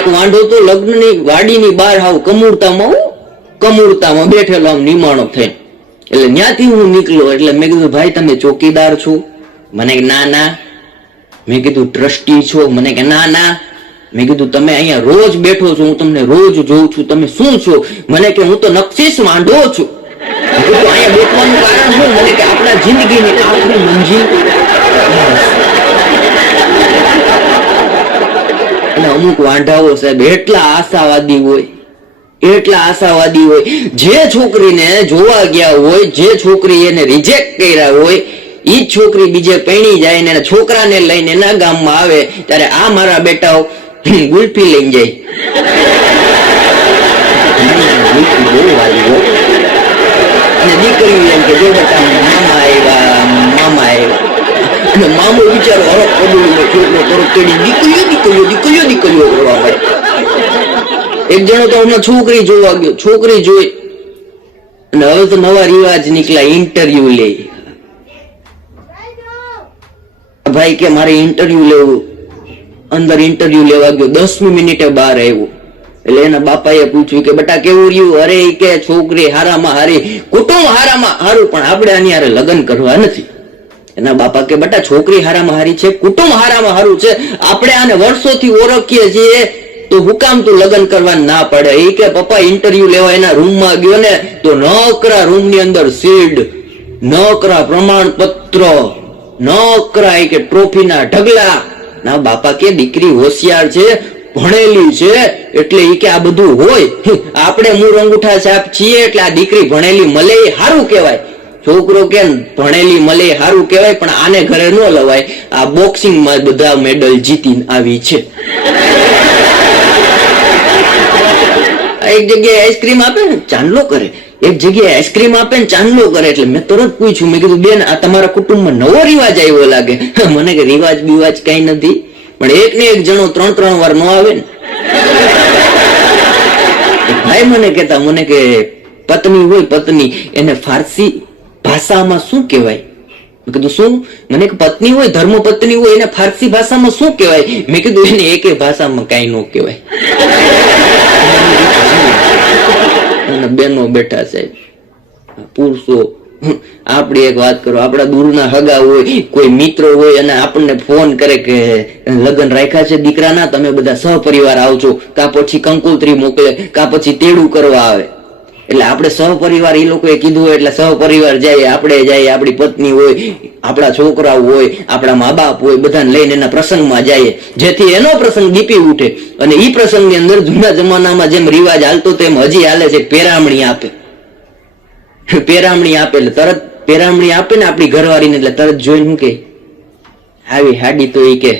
એક વાંઢો તો લગ્નની વાડીની બહાર હાવ કમૂરતામાં હો, બેઠેલો આમ નિમાણો થઈને. એટલે ત્યાંથી હું નીકળ્યો એટલે મેં કીધું ભાઈ તમે ચોકીદાર છો. મને ના ના. મેં કીધું ટ્રસ્ટી છો. મને કે ના ના. મેં કીધું તમે અહીંયા રોજ બેઠો છો હું તમને રોજ જોઉં છું. તમે શું છો? મને કે હું તો નકશીશ માંડો છું. અહીંયા બેઠવાનું કારણ શું? મને કે આપણા જિંદગીની આખરી મંજિલ. અમુક વાંઢાઓ સાહેબ, એટલા આશાવાદી હોય, એટલા આશાવાદી હોય. જે છોકરીને જોવા ગયા હોય, જે છોકરી એને રિજેક્ટ કર્યા હોય, ઈ છોકરી બીજે પૈણી જાય ને છોકરાને લઈને એના ગામમાં આવે, ત્યારે આ મારા બેટાઓ ગુલ્ફી લઈને જાય. દીકરીઓ એમ કે, જો બેટા, મામા આવ્યા મામા આવ્યા. અને મામો બિચારો કબૂલ પગલું છોકરો તરફ તેડી દીકરીઓ કરવા માંડ્યો એક જણો તો હમણાં છોકરી જોવા ગયો, છોકરી જોઈ. અને હવે તો નવા રિવાજ નીકળ્યા ઇન્ટરવ્યુ લે. ભાઈ કે મારે ઇન્ટરવ્યુ લેવું. અંદર ઇન્ટરવ્યુ લેવા ગયો, દસમી મિનિટે બહાર આવ્યો. એટલે એના બાપાએ પૂછ્યું કે, બટા, કેવું રહ્યું? અરે કે છોકરી હારામાં હારી, કુટુંબ હારામાં હારું, પણ આપણે આની હારે લગ્ન કરવા નથી. એના બાપા કે, બટા, છોકરી હારામાં હારી છે, કુટુંબ હારામાં હારું છે. આપણે આને વર્ષોથી ઓળખીએ છીએ તો હું કામ તું લગ્ન કરવા ના પડે. એ કે, પપ્પા ઇન્ટરવ્યુ લેવા એના રૂમમાં ગયો ને, તો નકરા રૂમની અંદર સીડ નકરા પ્રમાણપત્ર, નકરા એ કે ટ્રોફીના ઢગલા. ના, બાપા કે, દીકરી હોશિયાર છે, ભણેલી છે, એટલે એ કે આ બધું હોય. આપણે મૂળ અંગૂઠા છાપ છીએ, એટલે આ દીકરી ભણેલી મળે એ સારું કહેવાય. છોકરો કે, ભણેલી મળે સારું કહેવાય, પણ આને ઘરે ન લવાય. આ બોક્સિંગમાં બધા મેડલ જીતીને આવી છે આ એક જગ્યાએ આઈસ્ક્રીમ આપે ને, ચાંદલો કરે. એક જગ્યાએ આઈસ્ક્રીમ આપે ને, ચાંદલો કરે. એટલે મેં તરત પૂછ્યું. મેં કીધું, બેન, આ તમારા કુટુંબમાં નવો રિવાજ આવ્યો લાગે. મને કે, રિવાજ બિવાજ કઈ નથી. પણ એક ને એક જણો ત્રણ ત્રણ વાર ન આવે ને. ભાઈ મને કેતા મને કે, પત્ની હોય પત્ની, એને ફારસી ભાષામાં શું કહેવાય? મેં કીધું, શું? મને કે, પત્ની હોય, ધર્મ પત્ની હોય, એને ફારસી ભાષામાં શું કહેવાય? મેં કીધું, એને એકે ભાષામાં કઈ ન કહેવાય. અને બેનો બેઠા છે. પુરુષો આપણી એક વાત કરો, આપણા દૂરના હગા હોય, કોઈ મિત્રો હોય અને આપણને ફોન કરે કે લગ્ન રાખ્યા છે દીકરાના? તમે બધા સહપરિવાર આવજો. કા પછી કંકોત્રી મોકલે, કા પછી તેડું કરવા આવે. એટલે આપણે સહપરિવાર એ લોકોએ કીધું હોય એટલે સહપરિવાર જાય, આપણે જઈએ આપણી પત્ની હોય, આપણા છોકરાઓ હોય, આપણા મા બાપ હોય, બધાને લઈને એના પ્રસંગમાં જઈએ જેથી એનો પ્રસંગ દીપી ઉઠે. અને એ પ્રસંગની અંદર જૂના જમાનામાં જેમ રિવાજ હાલતો તેમ હજી હાલે છે, પેરામણી આપે. પેરામણી આપે એટલે તરત, પેરામણી આપે ને આપણી ઘરવાળીને એટલે તરત જોઈને હું કે? આવી હાડી તો એ કે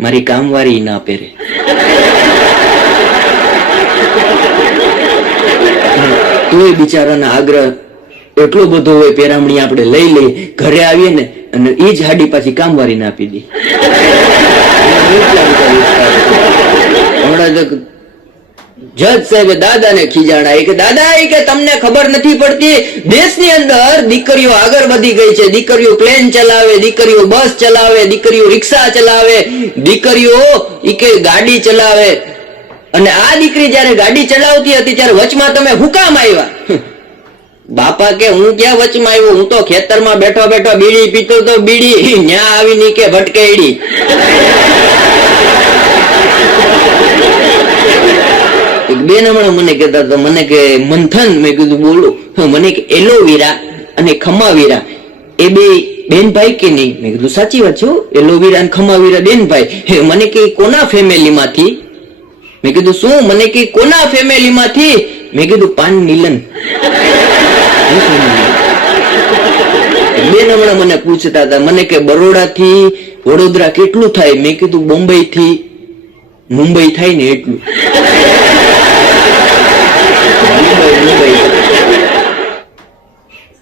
મારી કામવાળી ના પહેરે. તોય બિચારાના આગ્રહ એટલો બધો હોય પેરામણી આપણે લઈ લઈ, ઘરે આવીએ ને અને એ જ હાડી પાછી કામવાળીને આપી દે. જજ સાહેબે દાદાને ખીજાણા. કે, દાદા, એ કે તમને ખબર નથી પડતી, દેશની અંદર દીકરીઓ આગળ વધી ગઈ છે. દીકરીઓ પ્લેન ચલાવે, દીકરીઓ બસ ચલાવે, દીકરીઓ રિક્ષા ચલાવે, દીકરીઓ ઈ કે ગાડી ચલાવે અને આ દીકરી જ્યારે ગાડી ચલાવતી હતી, ત્યારે વચમાં તમે હુકામ આવ્યા. બાપા કે, હું ક્યાં વચમાં આવ્યો? હું તો ખેતરમાં બેઠો બેઠો બીડી પીતો તો બીડી. ન્યા આવી ની કે ભટકેડી બેન હમણાં મને કહેતા હતા, મને કે, મંથન. મેં કીધું, બોલો. મને કે, એલોવેરા અને ખમાવીરા. એ બે બેનભાઈ કે નહીં? મેં કીધું, સાચી વાત છે એલોવીરા અને ખમાવીરા બેનભાઈ. મને કે કોના ફેમિલીમાંથી માંથી? મેં કીધું, શું? મને કે કોના ફેમિલી માંથી મેં કીધું, પાન નીલન બેન હમણાં મને પૂછતા હતા, મને કે બરોડા થી વડોદરા કેટલું થાય? મેં કીધું બોમ્બે થી મુંબઈ થાય ને એટલું.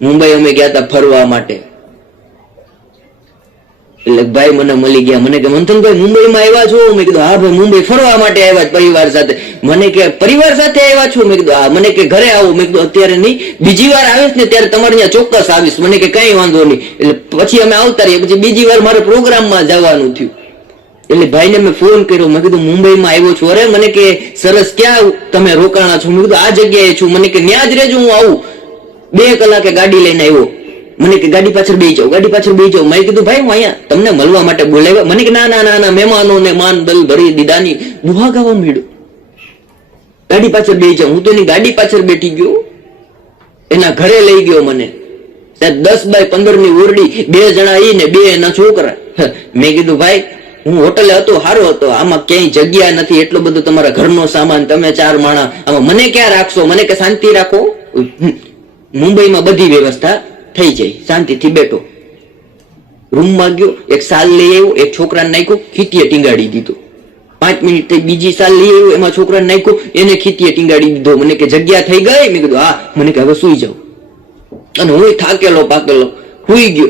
મુંબઈ અમે ગયા હતા ફરવા માટે. એટલે ભાઈ મને મળી ગયા. મને કે, મંથનભાઈ, મુંબઈમાં આવ્યા છો? મેં કીધું, હા ભાઈ, મુંબઈ ફરવા માટે આવ્યા પરિવાર સાથે. મને કે, પરિવાર સાથે આવ્યા છો? મેં કીધું, હા. મને કે, ઘરે આવો. મેં કીધું, અત્યારે નહીં. બીજી વાર આવીશ ને ત્યારે તમારે ત્યાં ચોક્કસ આવીશ. મને કે, કઈ વાંધો નહીં. એટલે પછી અમે આવતા રહીએ. પછી બીજી વાર મારે પ્રોગ્રામમાં જવાનું થયું. એટલે ભાઈને મેં ફોન કર્યો. મેં કીધું, મુંબઈમાં આવ્યો છું. અરે, મને કે, સરસ, ક્યાં તમે રોકાણા છો? મેં કીધું, આ જગ્યાએ છું. મને કે, ન્યા જ રહેજો, હું આવું. બે કલાકે ગાડી લઈને આવ્યો. મને કે ગાડી પાછળ બેસી જાઓ, ગાડી પાછળ બેસી જાઓ. મેં કીધું, ભાઈ, હું અહીંયા તમને મળવા માટે બોલાવ્યા. મને કે, ના ના ના ના મહેમાનો ને માન, બલ, ભરી, દીદાની. દુહા ગાવા મળ્યું ગાડી પાછળ બેસી જાઉં. હું તો એની ગાડી પાછળ બેઠી ગયો. એના ઘરે લઈ ગયો મને. દસ બાય પંદરની ઓરડી, બે જણા ઈ ને બે એના છોકરા. મેં કીધું, ભાઈ, હું હોટલે હતો સારો હતો. આમાં ક્યાંય જગ્યા નથી. એટલો બધો તમારા ઘરનો સામાન, તમે ચાર માણા. આમાં મને ક્યાં રાખશો? મને કે, શાંતિ રાખો. મુંબઈમાં બધી વ્યવસ્થા થઈ જાય, શાંતિથી બેઠો. રૂમમાં ગયો, એક સાલ લઈ આવ્યો, એક છોકરાને નાખ્યો ખીતીએ ટીંગાડી દીધો. પાંચ મિનિટ થઈ, બીજી સાલ લઈ આવ્યો, એમાં છોકરાને નાખ્યો, એને ખીતીએ ટીંગાડી દીધો. મને કે જગ્યા થઈ ગઈ? મેં કીધું, હા. મને કે, હવે સુઈ જાઉં. અને હું થાકેલો પાકેલો, હુઈ ગયો.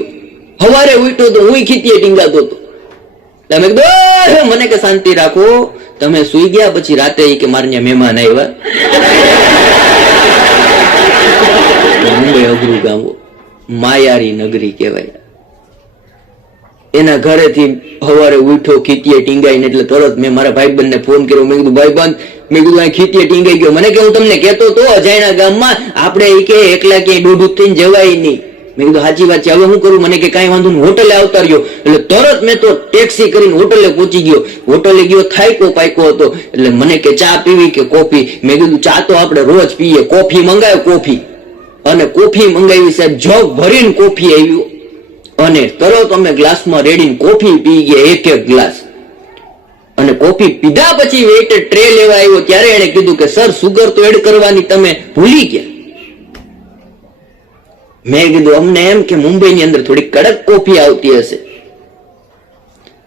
હવારે ઉઠ્યો તો હું ખીતીએ ટીંગાતો હતો. તમે કીધું મને કે શાંતિ રાખો. તમે સુઈ ગયા, પછી રાતે કે મારે મહેમાન આવ્યા. મુંબઈ અઘરું ગામ માયારી નગરી કહેવાય. એના ઘરેથી હવારે ઉઠો, ખીતીએ ટીંગાઈને, એટલે તરત મેં મારા ભાઈબંધને ફોન કર્યો. મેં કીધું, ભાઈબંધ, મેં કીધું આ ખીતીએ ટીંગાઈ ગયો. મને કે, હું તમને કહેતો તો અજાયણા ગામમાં આપણે એ કે, એકલા ક્યાંય દૂધ થઈને જવાય નહીં. મેં કીધું સાચી વાત છે. હવે હું કરું? મને કે, કાંઈ વાંધો નહીં, હોટલે આવતા રહ્યો. એટલે તરત મેં તો ટેક્સી કરીને હોટલે પહોંચી ગયો. હોટલે ગયો, થાયકો પાયકો હતો. એટલે મને કે, ચા પીવી કે કોફી? મેં કીધું, ચા તો આપણે રોજ પીએ. કોફી મંગાવ્યો કોફી. અને કોફી મંગાવી સાહેબ જગ ભરીને કોફી આવ્યું. અને તરત અમે ગ્લાસમાં રેડીને કોફી પી ગયા, એક એક ગ્લાસ. અને કોફી પીધા પછી વેઇટર ટ્રે લેવા આવ્યો, ત્યારે એને કીધું કે, સર સુગર તો એડ કરવાની તમે ભૂલી ગયા. મેં કીધું, અમને એમ કે મુંબઈની અંદર થોડી કડક કોફી આવતી હશે.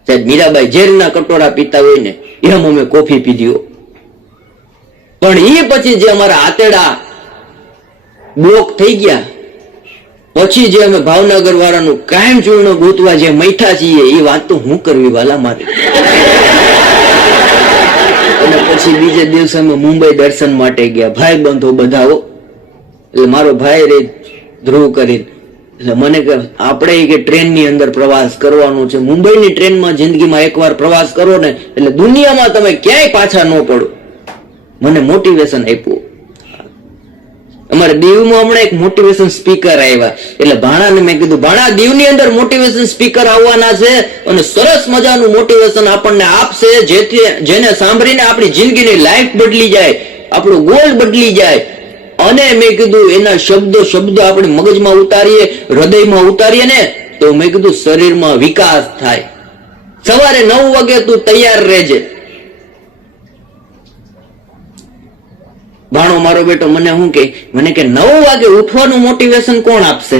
સાહેબ, મીરાબાઈ ઝેરના કટોરા પીતા હોય ને, એમ અમે કોફી પીધી પણ એ પછી જે અમારા આતેડા બ્લોક થઈ ગયા. પછી જે અમે ભાવનગર વાળાનું કાયમ ચૂર્ણ ગોતવા જે મૈઠા છીએ, એ વાત તો હું કરવી વાલા મારે. અને પછી બીજે દિવસે અમે મુંબઈ દર્શન માટે ગયા. ભાઈ બંધો બધાઓ એટલે મારો ભાઈ રે ધ્રુવ કરી એટલે મને કે, આપણે કે ટ્રેનની અંદર પ્રવાસ કરવાનો છે. મુંબઈની ટ્રેનમાં જિંદગીમાં એકવાર પ્રવાસ કરો ને, એટલે દુનિયામાં તમે ક્યાંય પાછા ન પડો. મને મોટિવેશન આપ્યું. અમારે દીવમાં હમણાં એક મોટિવેશન સ્પીકર આવ્યા. એટલે ભાણાને મેં કીધું, ભાણા, દીવની અંદર મોટિવેશન સ્પીકર આવવાના છે અને સરસ મજાનું મોટિવેશન આપણને આપશે, જેથી જેને સાંભળીને આપણી જિંદગીની લાઈફ બદલી જાય, આપણો ગોલ બદલી જાય. અને મેં કીધું, એના શબ્દો શબ્દો આપણે મગજમાં ઉતારીએ, હૃદયમાં ઉતારીએ ને, તો મેં કીધું, શરીરમાં વિકાસ થાય. સવારે નવ વાગે તું તૈયાર રહેજે. ભાણો મારો બેટો, મને શું કે? મને કે નવ વાગે ઉઠવાનું મોટિવેશન કોણ આપશે?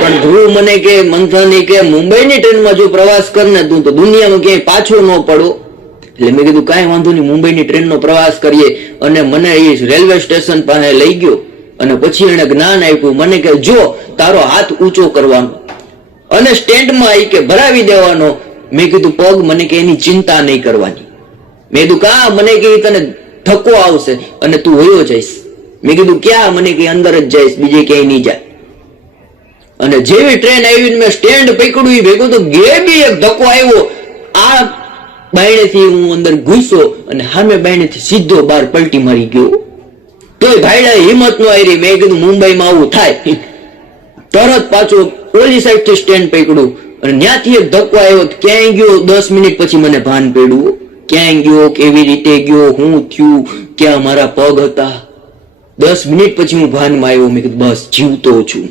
પણ ધ્રુવ મને કે, મંથની કે, મુંબઈની ટ્રેનમાં જો પ્રવાસ કરને તું, તો દુનિયામાં ક્યાંય પાછો ન પડો. એટલે મેં કીધું, કાંઈ વાંધો નહીં, મુંબઈની ટ્રેનનો પ્રવાસ કરીએ. અને મને એ રેલવે સ્ટેશન પાસે લઈ ગયો. અને પછી એને જ્ઞાન આપ્યું, મને કે, જો, તારો હાથ ઊંચો કરવાનો. અને સ્ટેન્ડમાં આવી કે, ભરાવી દેવાનો. મેં કીધું, પગ મને કે એની ચિંતા નહીં કરવાની. મેં કીધું, કા? મને કે તને ધક્કો આવશે? અને તું હોયો જઈશ. મેં કીધું, ક્યાં? મને કે અંદર જ જઈશ, બીજે ક્યાંય નહીં જાય. અને જેવી ટ્રેન આવી મેં સ્ટેન્ડ પકડ્યું ભેગું તો ગેબી એક ધક્કો આવ્યો. આ બાયણેથી હું અંદર ઘૂસ્યો અને સામે બાયણેથી સીધો બહાર પલટી મારી ગયો. તોય ભાઈડા હિંમત નો આવી મેં કીધું, મુંબઈમાં આવું થાય. તરત પાછો ઓલી સાઈડથી સ્ટેન્ડ પકડ્યું. અને ત્યાંથી એક ધક્કો આવ્યો, ક્યાંય ગયો? દસ મિનિટ પછી મને ભાન પડ્યું. ક્યાંય ગયો, કેવી રીતે ગયો, હું થયું, ક્યાં મારા પગ હતા? દસ મિનિટ પછી હું ભાનમાં આવ્યો, મેં કીધું, બસ, જીવતો છું.